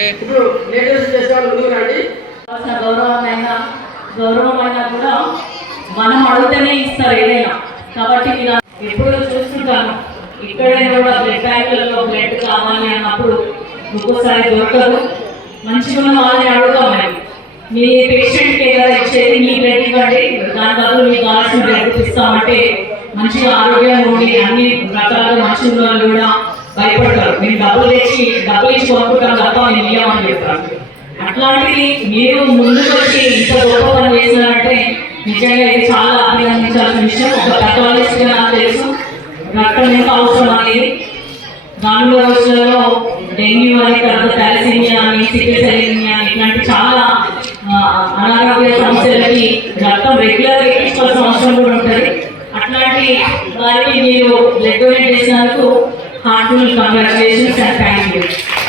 ఇప్పుడు లేటెస్ట్ చేసే వాళ్ళు ముందుకు రండి. కావాల్సిన గౌరవమైన గౌరవమైన కూడా మనం అడిగితేనే ఇస్తారు ఏదైనా. కాబట్టి మీరు ఎప్పుడు చూస్తుంటాను. ఇక్కడే కూడా బ్లడ్ బ్యాంకులలో బ్లడ్ కావాలి అన్నప్పుడు ఒక్కోసారి దొరకదు. మంచిగా ఉన్న వాళ్ళని అడుగుతాం మరి. మీ పేషెంట్కి ఏదైనా ఇచ్చేది మీ బ్లడ్ ఇవ్వండి. దాని బదులు మీకు కావాల్సిన బ్లడ్ ఇస్తామంటే మంచిగా ఆరోగ్యంగా ఉండి అన్ని ఉన్న వాళ్ళు కూడా భయపడతారు మీరు డబ్బులు తెచ్చి డబ్బులు ఇచ్చి కొనుక్కుంటారు తప్ప మేము ఇయ్యామని చెప్తారు. అట్లాంటిది మీరు ముందుకు వచ్చి ఇంత గొప్ప పని చేసినారంటే నిజంగా ఇది చాలా అభినందించాల్సిన విషయం. ఒక పెద్దవాళ్ళకి నాకు తెలుసు. రక్తం ఎంత అవసరం అనేది. రానున్న రోజులలో డెంగ్యూ అని తర్వాత థాలసీమియా అని సికిల్ సెలీమియా అని ఇట్లాంటి చాలా అనారోగ్య సమస్యలకి రక్తం రెగ్యులర్ ఎక్కించుకోవాల్సిన అవసరం కూడా ఉంటుంది. అట్లాంటి వారికి మీరు బ్లడ్ చేసినందుకు Heartfelt congratulations and thank you.